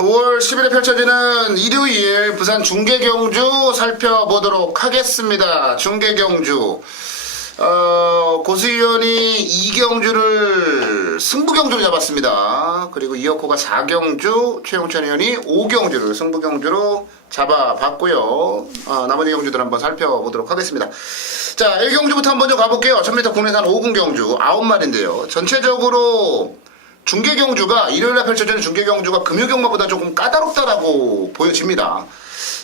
5월 10일에 펼쳐지는 일요일 부산 중계경주 살펴보도록 하겠습니다. 중계경주. 고수위원이 2경주를 승부경주로 잡았습니다. 그리고 이혁호가 4경주, 최용찬 의원이 5경주를 승부경주로 잡아봤고요. 나머지 경주들 한번 살펴보도록 하겠습니다. 자, 1경주부터 한번 좀 가볼게요. 1000m 국내산 5군 경주 9마리인데요. 전체적으로 중계경주가 일요일날 펼쳐지는 중계경주가 금요경마보다 조금 까다롭다라고 보여집니다.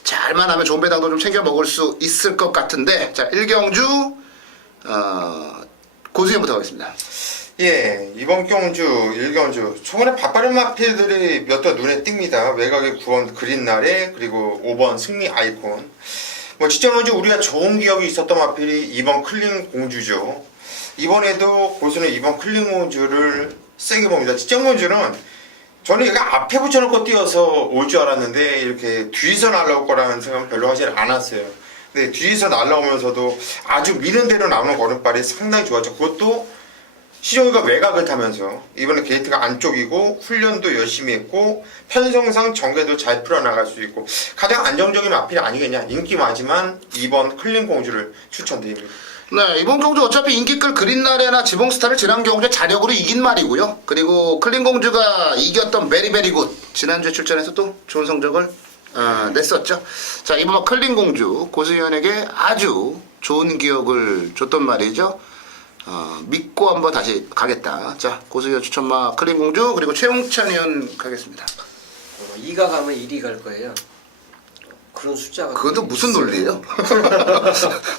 잘만 하면 좋은 배당도 좀 챙겨 먹을 수 있을 것 같은데, 자, 1경주 고수위원부터 가겠습니다. 예, 이번 경주, 1경주 초반에 바빠른 마필들이 몇 더 눈에 띕니다. 외곽의 9번 그린날에, 그리고 5번 승리 아이콘. 뭐 직전 먼저 우리가 좋은 기억이 있었던 마필이 2번 클린 공주죠. 이번에도 고수는 2번 클린 공주를 세게 봅니다. 직전 공주는 저는 얘가 앞에 붙여놓고 뛰어서 올 줄 알았는데 이렇게 뒤에서 날라올 거라는 생각은 별로 하지 않았어요. 근데 뒤에서 날라오면서도 아주 미는 대로 나오는 걸음발이 상당히 좋았죠. 그것도 시종이가 외곽을 타면서 이번에 게이트가 안쪽이고 훈련도 열심히 했고 편성상 전개도 잘 풀어나갈 수 있고 가장 안정적인 마필이 아니겠냐. 인기 많지만 2번 클린 공주를 추천드립니다. 네, 이번 경주 어차피 인기끌 그린날에나 지봉스타를 지난 경주에 자력으로 이긴 말이고요. 그리고 클린공주가 이겼던 베리베리굿 지난주에 출전해서 또 좋은 성적을 냈었죠. 자, 이번 클린공주 고수위원에게 아주 좋은 기억을 줬던 말이죠. 믿고 한번 다시 가겠다. 자, 고수위원 추천마 클린공주 그리고 최용찬 의원 가겠습니다. 2가 가면 1이 갈 거예요. 그런 숫자가. 그것도 무슨 논리예요?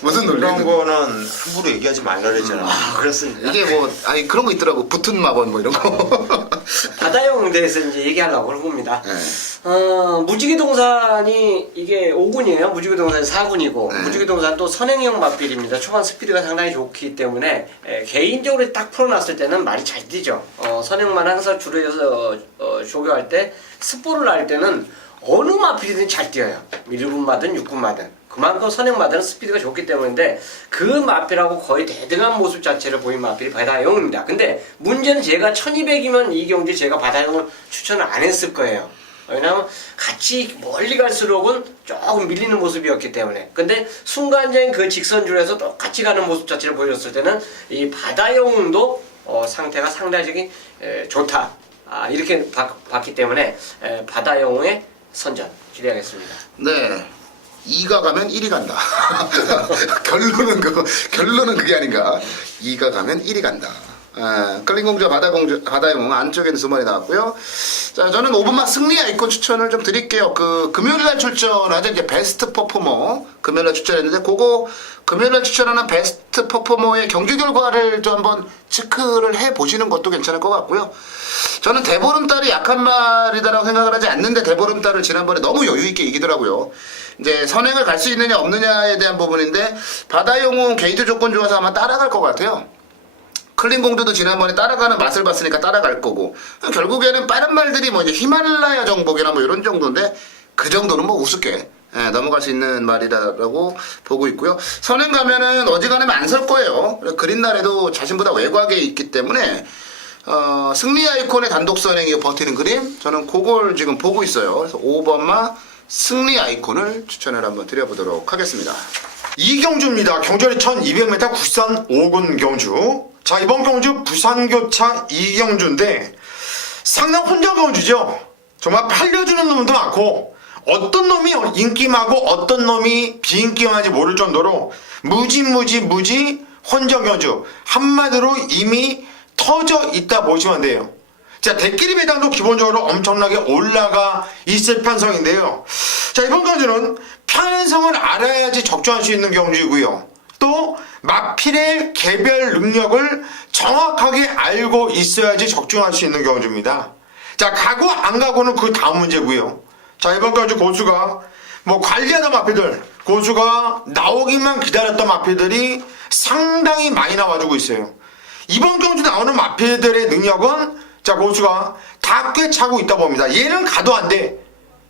무슨 논리? 그런 거는 함부로 얘기하지 말라 그랬잖아. 그렇습니다. 이게 뭐 아니 그런 거 있더라고. 붙은 마법 뭐 이런 거. 바다용 대해서 이제 얘기하려고 그런 겁니다. 네. 무지개동산이 이게 5군이에요. 무지개동산이 4군이고 네. 무지개동산 또 선행형 마필입니다. 초반 스피드가 상당히 좋기 때문에 개인적으로 딱 풀어놨을 때는 말이 잘 뛰죠. 선행만 항상 줄여서 조교할 때 스포를 할 때는 어느 마필이든 잘 뛰어요. 1군마든 6군마든. 그만큼 선행마들은 스피드가 좋기 때문인데 그 마필하고 거의 대등한 모습 자체를 보인 마필이 바다용입니다. 근데 문제는 제가 1200이면 이 경주 제가 바다용을 추천을 안 했을 거예요. 왜냐하면 같이 멀리 갈수록은 조금 밀리는 모습이었기 때문에. 근데 순간적인 그 직선줄에서 똑같이 가는 모습 자체를 보여줬을 때는 이 바다용도 상태가 상당히 좋다. 이렇게 봤기 때문에 바다용의 선전 기대하겠습니다. 네. 2가 가면 1이 간다. 결론은 그게 아닌가. 2가 가면 1이 간다. 클린공주와 바다용 안쪽에는 2마리 나왔고요. 자, 저는 5번마 승리 아이콘 추천을 좀 드릴게요. 금요일날 출전하죠. 이제 베스트 퍼포머. 금요일날 출전했는데, 그거 금요일날 추천하는 베스트 퍼포머의 경기 결과를 좀 한번 체크를 해 보시는 것도 괜찮을 것 같고요. 저는 대보름달이 약한 말이다라고 생각을 하지 않는데, 대보름달을 지난번에 너무 여유있게 이기더라고요. 이제 선행을 갈 수 있느냐 없느냐에 대한 부분인데, 바다용은 게이트 조건 좋아서 아마 따라갈 것 같아요. 클린공주도 지난번에 따라가는 맛을 봤으니까 따라갈 거고, 결국에는 빠른 말들이 뭐 이제 히말라야 정복이나 뭐 이런 정도인데, 그 정도는 뭐 우습게 넘어갈 수 있는 말이라고 보고 있고요. 선행 가면은 어지간하면 안 설 거예요. 그린날에도 자신보다 외곽에 있기 때문에 승리 아이콘의 단독 선행이 버티는 그림, 저는 그걸 지금 보고 있어요. 그래서 5번마 승리 아이콘을 추천을 한번 드려보도록 하겠습니다. 이경주입니다. 경주는 1200m 국산 5군 경주. 자, 이번 경주 부산교차 이경주인데 상당 혼자 경주죠. 정말 팔려주는 놈도 많고 어떤 놈이 인기 많고 어떤 놈이 비인기만한지 모를 정도로 무지 혼자 경주. 한마디로 이미 터져 있다 보시면 돼요. 자, 대끼리 배당도 기본적으로 엄청나게 올라가 있을 편성인데요. 자, 이번 경주는 편성을 알아야지 적중할 수 있는 경주이고요. 또 마필의 개별 능력을 정확하게 알고 있어야지 적중할 수 있는 경주입니다. 자, 가고 안 가고는 그 다음 문제고요. 자, 이번 경주 고수가 뭐 관리하던 마필들, 고수가 나오기만 기다렸던 마필들이 상당히 많이 나와주고 있어요. 이번 경주 나오는 마필들의 능력은 자, 고수가 다 꿰차고 있다 봅니다. 얘는 가도 안 돼.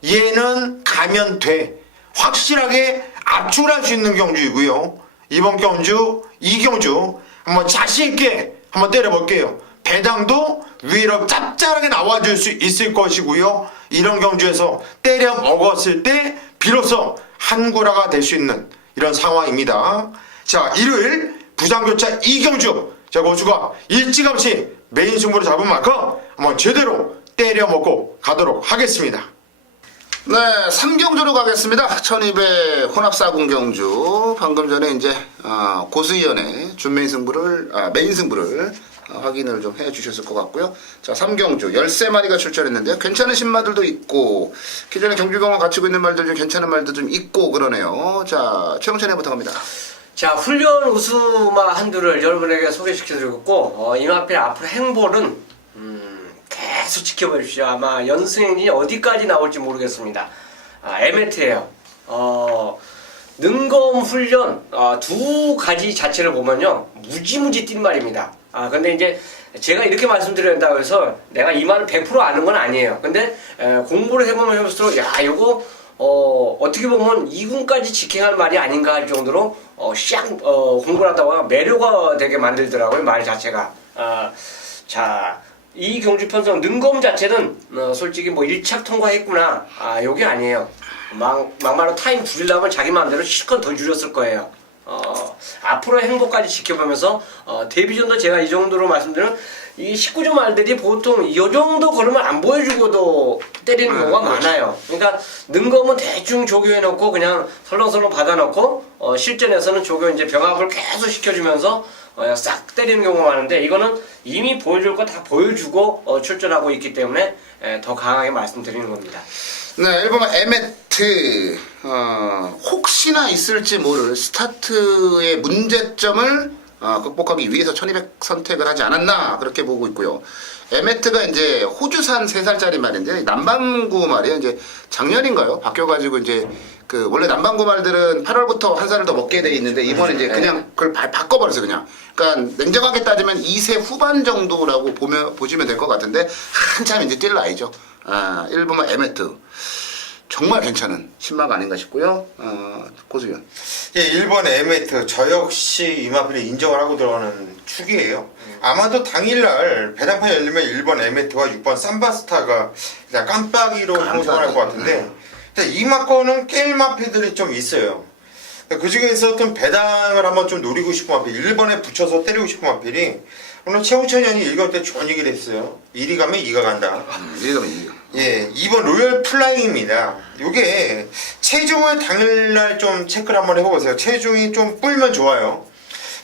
얘는 가면 돼. 확실하게 압축을 할 수 있는 경주이고요. 이번 경주, 이 경주 한번 자신있게 한번 때려볼게요. 배당도 위로 짭짤하게 나와줄 수 있을 것이고요. 이런 경주에서 때려 먹었을 때 비로소 한구라가 될 수 있는 이런 상황입니다. 자, 일요일 부산교차 2경주 자, 고수가 일찌감치 메인 승부를 잡은 만큼 한번 제대로 때려 먹고 가도록 하겠습니다. 네, 3경주로 가겠습니다. 1200 혼합사군 경주. 방금 전에 이제 고수위원회 준메인 승부를 메인 승부를 확인을 좀 해주셨을 것 같고요. 자, 3경주 13마리가 출전했는데요. 괜찮은 신마들도 있고 기존에 경주 경험 갖추고 있는 말들 중 괜찮은 말도 좀 있고 그러네요. 자, 최영찬이부터 갑니다. 자, 훈련 우수마 한두를 여러분에게 소개시켜드렸고 이마필 앞으로 행보는 계속 지켜봐 주십시오. 아마 연승행진이 어디까지 나올지 모르겠습니다. 에메트예요. 능검 훈련 두 가지 자체를 보면요 무지무지 뛴 말입니다. 근데 이제 제가 이렇게 말씀드린다고 해서 내가 이 말을 100% 아는 건 아니에요. 근데 공부를 해보면 해볼수록 야 요거 어떻게 보면 2군까지 직행할 말이 아닌가 할 정도로 공부를 하다가 매료가 되게 만들더라고요, 말 자체가. 자, 이 경주 편성 능검 자체는 솔직히 뭐 1착 통과했구나 요게 아니에요. 막말로 타임 줄이려면 자기 마음대로 실컷 더 줄였을 거예요. 앞으로 행보까지 지켜보면서 데뷔전도 제가 이 정도로 말씀드리면 이 19점 말들이 보통 이 정도 걸으면 안 보여주고도 때리는 경우가 많아요. 그러니까 능검은 대충 조교해놓고 그냥 설렁설렁 받아놓고 실전에서는 조교 이제 병합을 계속 시켜주면서 싹 때리는 경우가 많은데 이거는 이미 보여줄 거 다 보여주고 출전하고 있기 때문에 더 강하게 말씀드리는 겁니다. 네, 1번은 에메트. 혹시나 있을지 모를 스타트의 문제점을 극복하기 위해서 1200 선택을 하지 않았나 그렇게 보고 있고요. 에메트가 이제 호주산 3살짜리 말인데 남반구 말이에요. 이제 작년인가요? 바뀌어가지고 이제 그 원래 남반구 말들은 8월부터 한 살을 더 먹게 돼 있는데 이번에 이제 그냥 그걸 바꿔버렸어요 그냥. 그러니까 냉정하게 따지면 2세 후반 정도라고 보시면 될 것 같은데 한참 이제 뛸 나이죠. 1번은 에메트. 정말 괜찮은 신마가 아닌가 싶고요. 고수연. 예, 1번 에메트 저 역시 이마필에 인정을 하고 들어가는 축이에요. 아마도 당일날 배당판 열리면 1번 에메트와 6번 삼바스타가 그냥 깜빡이로 형성할 것 같은데 이마권은 깰 마필들이 좀 있어요. 그 중에서 좀 배당을 한번 좀 노리고 싶은 마필 1번에 붙여서 때리고 싶은 마필이 오늘 최홍천 형이 읽을 때 좋은 얘기를 했어요. 1위 가면 2가 간다. 1위 가면 2위. 예, 2번 로열 플라잉입니다. 요게 체중을 당일날 좀 체크를 한번 해보세요. 체중이 좀 불면 좋아요.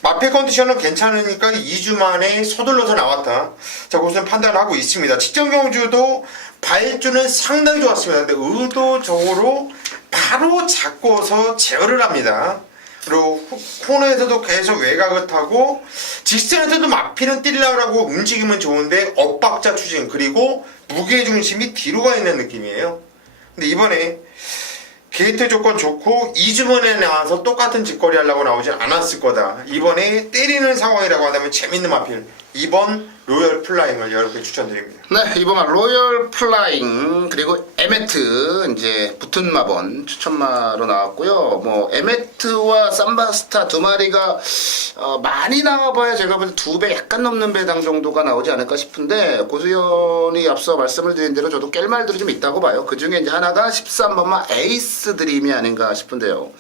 마필 컨디션은 괜찮으니까 2주 만에 서둘러서 나왔다. 자, 그것은 판단을 하고 있습니다. 직전 경주도 발주는 상당히 좋았습니다. 근데 의도적으로 바로 잡고서 제어를 합니다. 그리고 코너에서도 계속 외곽을 타고 직선에서도 마필은 뛰려고 움직이면 좋은데 엇박자 추진 그리고 무게중심이 뒤로 가 있는 느낌이에요. 근데 이번에 게이트 조건 좋고 2주 만에 나와서 똑같은 직거리 하려고 나오진 않았을 거다. 이번에 때리는 상황이라고 한다면 재밌는 마필 2번 로열 플라잉을 여러분께 추천드립니다. 네, 이번은 로열 플라잉 그리고 에메트 이제 붙은 마번 추천마로 나왔고요. 뭐 에메트와 삼바스타 두 마리가 많이 나와봐야 제가 볼 때 2배 약간 넘는 배당 정도가 나오지 않을까 싶은데 고수연이 앞서 말씀을 드린 대로 저도 깰 말들이 좀 있다고 봐요. 그 중에 이제 하나가 13번마 에이스 드림이 아닌가 싶은데요.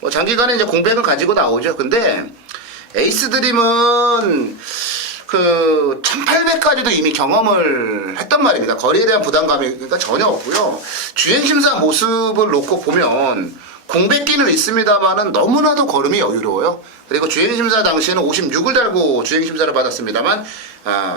뭐 장기간에 이제 공백은 가지고 나오죠. 근데 에이스 드림은 그 1800까지도 이미 경험을 했단 말입니다. 거리에 대한 부담감이 그러니까 전혀 없고요. 주행심사 모습을 놓고 보면 공백기는 있습니다만은 너무나도 걸음이 여유로워요. 그리고 주행심사 당시에는 56을 달고 주행심사를 받았습니다만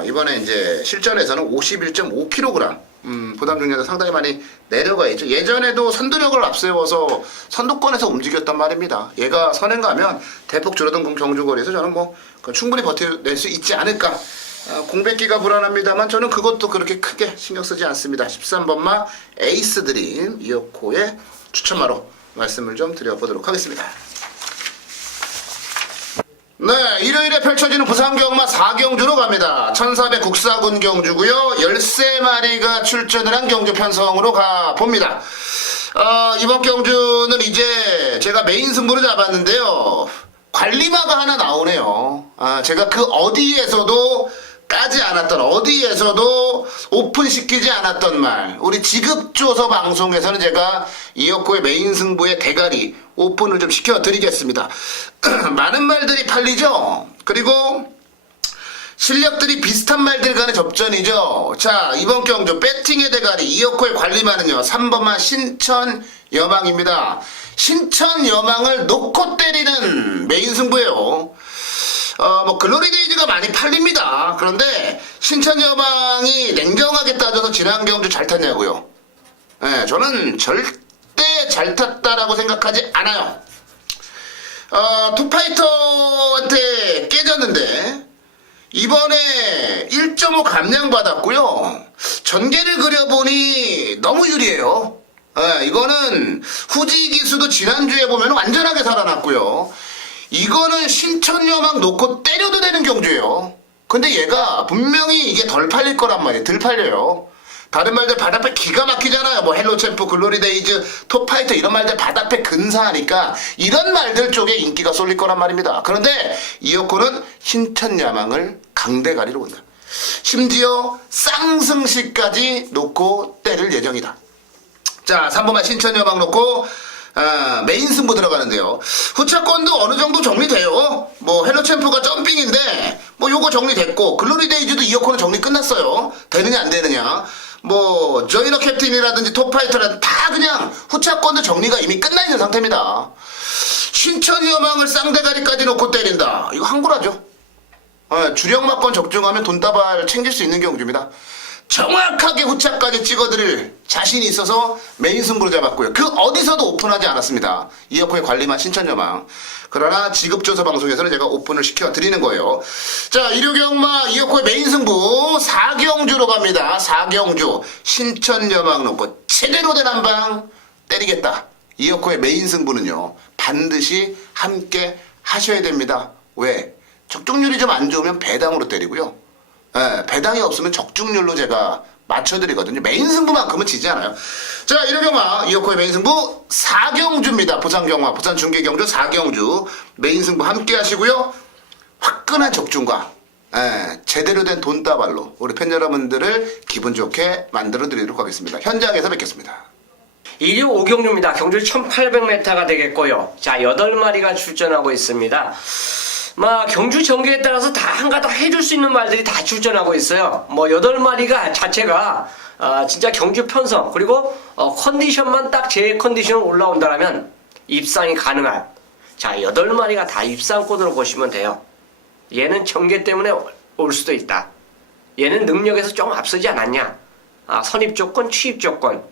이번에 이제 실전에서는 51.5kg 부담 중량도 상당히 많이 내려가 있죠. 예전에도 선두력을 앞세워서 선두권에서 움직였단 말입니다. 얘가 선행 가면 대폭 줄어든 경주거리에서 저는 뭐 충분히 버텨낼 수 있지 않을까. 공백기가 불안합니다만 저는 그것도 그렇게 크게 신경 쓰지 않습니다. 13번마 에이스 드림 이어코의 추천마로 말씀을 좀 드려보도록 하겠습니다. 네, 일요일에 펼쳐지는 부산경마 4경주로 갑니다. 1400 국사군 경주고요. 13마리가 출전을 한 경주 편성으로 가봅니다. 이번 경주는 이제 제가 메인 승부를 잡았는데요. 관리마가 하나 나오네요. 제가 그 어디에서도 까지 않았던, 어디에서도 오픈시키지 않았던 말, 우리 지급조서 방송에서는 제가 이어코의 메인 승부의 대가리 오픈을 좀 시켜드리겠습니다. 많은 말들이 팔리죠. 그리고 실력들이 비슷한 말들 간의 접전이죠. 자, 이번 경주 배팅의 대가리 이어코의 관리만은요 3번만 신천여망입니다. 신천여망을 놓고 때리는 메인 승부예요. 글로리데이즈가 많이 팔립니다. 그런데 신천여망이 냉정하게 따져서 지난 경주 잘 탔냐고요. 네, 저는 절대 잘 탔다라고 생각하지 않아요. 투파이터한테 깨졌는데 이번에 1.5 감량받았고요. 전개를 그려보니 너무 유리해요. 이거는 후지 기수도 지난주에 보면 완전하게 살아났고요. 이거는 신천여망 놓고 때려도 되는 경주예요. 근데 얘가 분명히 이게 덜 팔릴 거란 말이에요. 덜 팔려요. 다른 말들 바닥배 기가 막히잖아요. 뭐 헬로챔프, 글로리데이즈, 톱파이터 이런 말들 바닥배 근사하니까 이런 말들 쪽에 인기가 쏠릴 거란 말입니다. 그런데 이어코는 신천여망을 강대가리로 본다. 심지어 쌍승시까지 놓고 때릴 예정이다. 자, 3번만 신천여망 놓고 메인 승부 들어가는데요. 후차권도 어느 정도 정리돼요. 뭐 헬로챔프가 점핑인데 뭐 요거 정리됐고, 글로리데이즈도 이어코는 정리 끝났어요. 되느냐 안 되느냐. 뭐 저이너 캡틴이라든지 톱파이터라든지 다 그냥 후차권도 정리가 이미 끝나 있는 상태입니다. 신천여망을 쌍대가리까지 놓고 때린다. 이거 항구라죠. 주력마권 적중하면 돈다발 챙길 수 있는 경주입니다. 정확하게 후차까지 찍어드릴 자신이 있어서 메인 승부로 잡았고요. 그 어디서도 오픈하지 않았습니다. 이어코의 관리만 신천여망. 그러나 지급조서 방송에서는 제가 오픈을 시켜드리는 거예요. 자, 일요경마 이어코의 메인 승부 4경주로 갑니다. 4경주 신천여망 놓고 제대로 된 한방 때리겠다. 이어코의 메인 승부는요 반드시 함께 하셔야 됩니다. 왜? 적중률이 좀 안 좋으면 배당으로 때리고요. 배당이 없으면 적중률로 제가 맞춰드리거든요. 메인 승부만큼은 지지 않아요. 자, 일요경마 이어코의 메인 승부 4경주입니다. 부산경마, 부산 중계경주 4경주 메인 승부 함께 하시고요. 화끈한 적중과 제대로 된 돈다발로 우리 팬 여러분들을 기분 좋게 만들어 드리도록 하겠습니다. 현장에서 뵙겠습니다. 일요 5경주입니다. 경주 1800m가 되겠고요. 자, 8마리가 출전하고 있습니다. 경주 전개에 따라서 다 한가닥 해줄 수 있는 말들이 다 출전하고 있어요. 8마리가 자체가 진짜 경주 편성 그리고 컨디션만 딱 제 컨디션으로 올라온다면 입상이 가능한, 자, 8마리가 다 입상권으로 보시면 돼요. 얘는 전개 때문에 올 수도 있다. 얘는 능력에서 좀 앞서지 않았냐. 선입 조건, 취입 조건,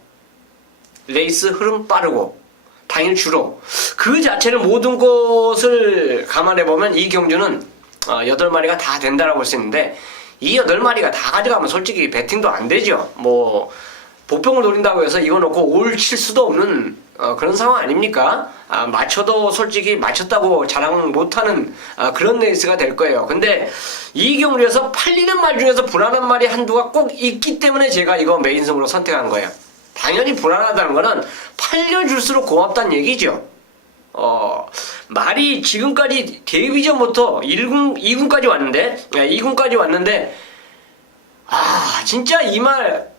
레이스 흐름 빠르고 당일 주로 그 자체는 모든 것을 감안해보면 이 경주는 8마리가 다 된다라고 볼 수 있는데, 이 8마리가 다 가져가면 솔직히 배팅도 안 되죠. 보평을 노린다고 해서 이거 놓고 올 칠 수도 없는 그런 상황 아닙니까? 맞춰도 솔직히 맞췄다고 자랑 못하는 그런 레이스가 될 거예요. 근데 이 경주에서 팔리는 말 중에서 불안한 말이 한두가 꼭 있기 때문에 제가 이거 메인승으로 선택한 거예요. 당연히 불안하다는 거는 팔려줄수록 고맙다는 얘기죠. 말이 지금까지 데뷔 전부터 2군까지 왔는데, 2군까지 왔는데, 진짜 이 말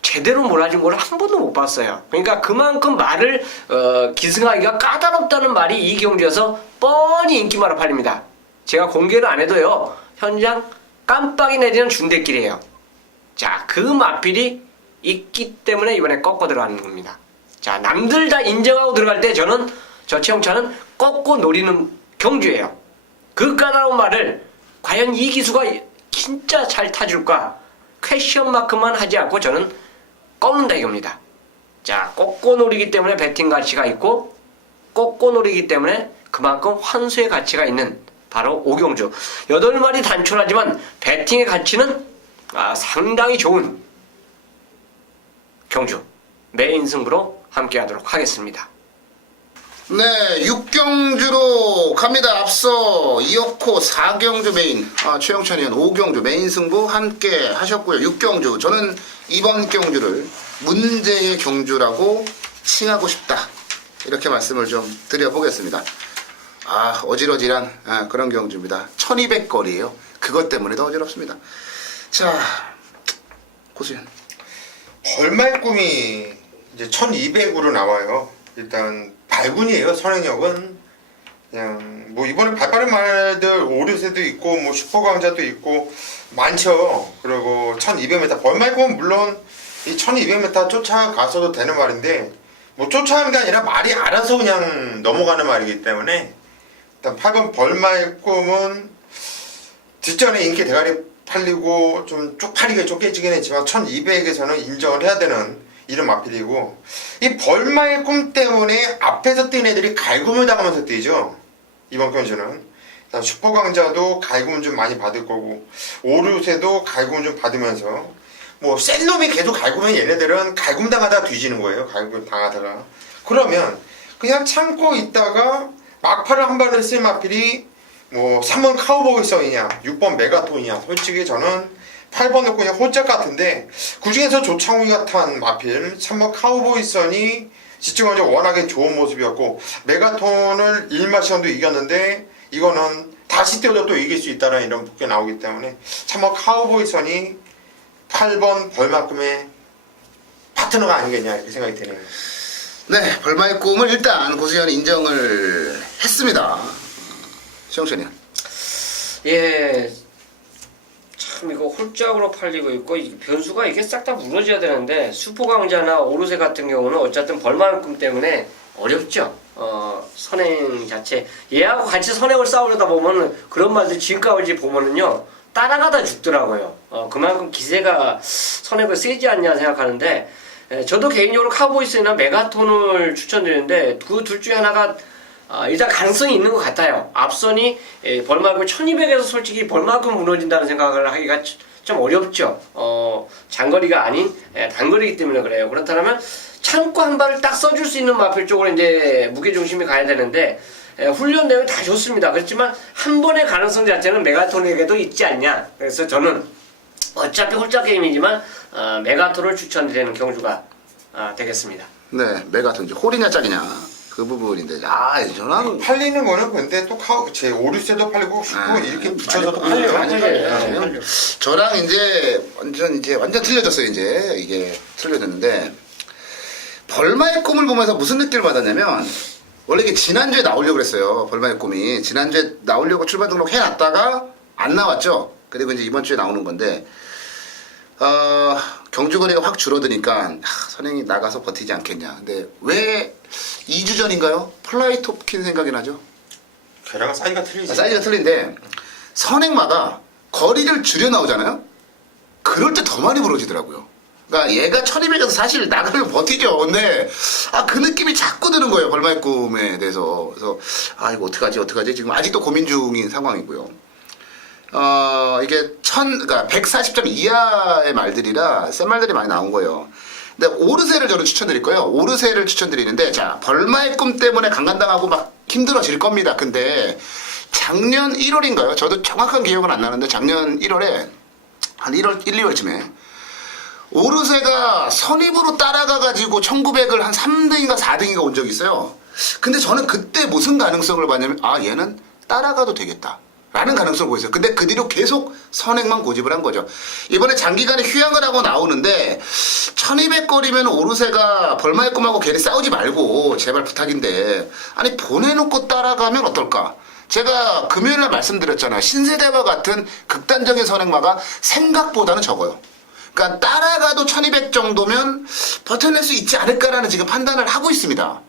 제대로 몰아준 걸 한 번도 못 봤어요. 그러니까 그만큼 말을 기승하기가 까다롭다는 말이 이 경주에서 뻔히 인기마로 팔립니다. 제가 공개를 안 해도요, 현장 깜빡이 내리는 준대길이에요. 자, 그 맛필이 있기 때문에 이번에 꺾고 들어가는 겁니다. 자, 남들 다 인정하고 들어갈 때 저는, 저 최영찬은 꺾고 노리는 경주예요. 그 까다로운 말을 과연 이 기수가 진짜 잘 타줄까? 퀘션 마크만 하지 않고 저는 꺾는다 이겁니다. 자, 꺾고 노리기 때문에 배팅 가치가 있고, 꺾고 노리기 때문에 그만큼 환수의 가치가 있는 바로 오경주. 8마리 단촐하지만 배팅의 가치는 상당히 좋은 경주 메인 승부로 함께 하도록 하겠습니다. 네, 6경주로 갑니다. 앞서 이어코 4경주 메인, 최영찬 의원 5경주 메인 승부 함께 하셨고요. 6경주, 저는 이번 경주를 문제의 경주라고 칭하고 싶다. 이렇게 말씀을 좀 드려보겠습니다. 어질어질한 그런 경주입니다. 1200거리예요. 그것 때문에 더 어지럽습니다. 자, 고수현. 벌말 꿈이 이제 1200으로 나와요. 일단 발군이에요. 선행역은 그냥 뭐 이번에 발빠른 말들 오르세도 있고 뭐 슈퍼강자도 있고 많죠. 그리고 1200m 벌말 꿈은 물론 이 1200m 쫓아가서도 되는 말인데 뭐 쫓아가는 게 아니라 말이 알아서 그냥 넘어가는 말이기 때문에 일단 8번 벌말 꿈은 뒷전에 인기 대가리 팔리고 좀 쪽팔리게 쫓겨지긴 했지만 1200에서는 인정을 해야 되는 이름 마필이고 이 벌마의 꿈 때문에 앞에서 뛴 애들이 갈굼을 당하면서 뛰죠. 이번 경주는 슈퍼강자도 갈굼 좀 많이 받을 거고 오르세도 갈굼 좀 받으면서 뭐 센 놈이 계속 갈굼면 얘네들은 갈굼 당하다가 뒤지는 거예요. 갈굼 당하다가 그러면 그냥 참고 있다가 막판을 한 발을 쓸 마필이 뭐 3번 카우보이성이냐 6번 메가톤이냐 솔직히 저는 8번 넣고 그냥 홀짝 같은데 그중에서 조창우가 탄 마필 3번 카우보이선이 지증원이 워낙에 좋은 모습이었고 메가톤을 1마시언도 이겼는데 이거는 다시 뛰어도 또 이길 수 있다는 이런 복귀가 나오기 때문에 3번 카우보이선이 8번 벌만큼의 파트너가 아니겠냐 이렇게 생각이 드네요. 네, 벌마의 꿈을 일단 고수현이 인정을 했습니다. 시영천이요. 예, 참 이거 홀짝으로 팔리고 있고 이 변수가 이게 싹 다 무너져야 되는데 슈퍼강자나 오르세 같은 경우는 어쨌든 벌만큼 때문에 어렵죠. 선행 자체 얘하고 같이 선행을 싸우려다 보면은 그런 말들 지금까지 보면은요 따라가다 죽더라고요. 그만큼 기세가 선행을 세지 않냐 생각하는데 저도 개인적으로 카우보이스나 메가톤을 추천드리는데 그 둘 중에 하나가 일단 가능성이 있는 것 같아요. 앞선이 벌만큼 1200에서 솔직히 벌만큼 무너진다는 생각을 하기가 좀 어렵죠. 장거리가 아닌 단거리이기 때문에 그래요. 그렇다면 참고 한 발을 딱 써줄 수 있는 마필 쪽으로 이제 무게중심이 가야 되는데 훈련 내용 다 좋습니다. 그렇지만 한 번의 가능성 자체는 메가톤에게도 있지 않냐. 그래서 저는 어차피 홀짝 게임이지만 메가톤을 추천드리는 경주가 되겠습니다. 네, 메가톤 이제 홀이냐 짝이냐 그 부분인데 저는 팔리는 거는 근데 또 제 오르세도 팔리고 슈퍼 이렇게 붙여서도 많이 팔려요. 팔려요. 저랑 이제 완전 틀려졌어요. 이제 이게 틀려졌는데 벌마의 꿈을 보면서 무슨 느낌을 받았냐면 원래 이게 지난주에 나오려고 그랬어요. 벌마의 꿈이 지난주에 나오려고 출발 등록 해놨다가 안 나왔죠. 그리고 이제 이번 주에 나오는 건데 경주거리가 확 줄어드니까 선행이 나가서 버티지 않겠냐. 근데 왜 2주 전인가요? 플라이 톱킨 생각이 나죠. 걔랑 사이즈가 틀리지. 사이즈가 틀린데 선행마다 거리를 줄여 나오잖아요. 그럴 때 더 많이 부러지더라고요. 그러니까 얘가 1200에서 사실 나가면 버티죠. 근데 그 느낌이 자꾸 드는 거예요. 벌마의 꿈에 대해서. 그래서 이거 어떡하지? 지금 아직도 고민 중인 상황이고요. 이게 그러니까 140점 이하의 말들이라 센 말들이 많이 나온 거예요. 근데 오르세를 저는 추천드릴 거예요. 오르세를 추천드리는데 자 벌마의 꿈 때문에 강간당하고 막 힘들어질 겁니다. 근데 작년 1월인가요? 저도 정확한 기억은 안 나는데 작년 1월에 한 1월 1, 2월쯤에 오르세가 선입으로 따라가가지고 1900을 한 3등인가 4등인가 온 적이 있어요. 근데 저는 그때 무슨 가능성을 봤냐면 얘는 따라가도 되겠다 라는 가능성을 보였어요. 근데 그 뒤로 계속 선행만 고집을 한 거죠. 이번에 장기간에 휴양을 하고 나오는데 1200거리면 오르세가 벌마의 꿈하고 괜히 싸우지 말고 제발 부탁인데 보내놓고 따라가면 어떨까? 제가 금요일날 말씀드렸잖아요. 신세대와 같은 극단적인 선행마가 생각보다는 적어요. 그러니까 따라가도 1200 정도면 버텨낼 수 있지 않을까라는 지금 판단을 하고 있습니다.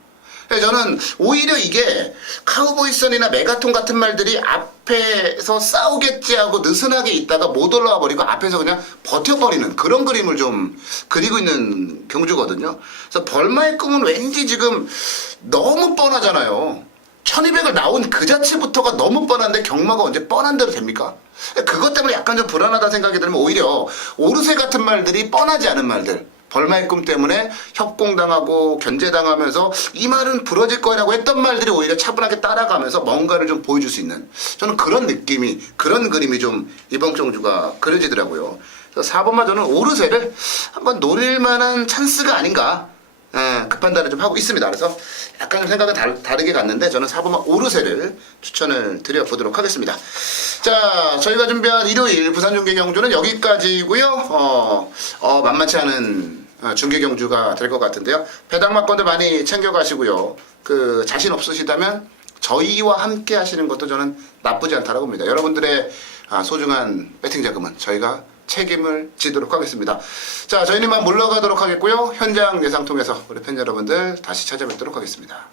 저는 오히려 이게 카우보이선이나 메가톤 같은 말들이 앞에서 싸우겠지 하고 느슨하게 있다가 못 올라와 버리고 앞에서 그냥 버텨버리는 그런 그림을 좀 그리고 있는 경주거든요. 그래서 벌마의 꿈은 왠지 지금 너무 뻔하잖아요. 1200을 나온 그 자체부터가 너무 뻔한데 경마가 언제 뻔한 대로 됩니까? 그것 때문에 약간 좀 불안하다 생각이 들면 오히려 오르세 같은 말들이 뻔하지 않은 말들 벌마의 꿈 때문에 협공당하고 견제당하면서 이 말은 부러질 거라고 했던 말들이 오히려 차분하게 따라가면서 뭔가를 좀 보여줄 수 있는 저는 그런 느낌이 그런 그림이 좀 이번 경주가 그려지더라고요. 그래서 4번마 저는 오르세를 한번 노릴 만한 찬스가 아닌가 그 판단을 좀 하고 있습니다. 그래서 약간 좀 생각은 다르게 갔는데 저는 4번마 오르세를 추천을 드려보도록 하겠습니다. 자, 저희가 준비한 일요일 부산 중계 경주는 여기까지고요. 만만치 않은 중계 경주가 될 것 같은데요. 배당 막건들 많이 챙겨가시고요. 그 자신 없으시다면 저희와 함께 하시는 것도 저는 나쁘지 않다라고 봅니다. 여러분들의 소중한 배팅 자금은 저희가 책임을 지도록 하겠습니다. 자, 저희는 이만 물러가도록 하겠고요. 현장 예상 통해서 우리 팬 여러분들 다시 찾아뵙도록 하겠습니다.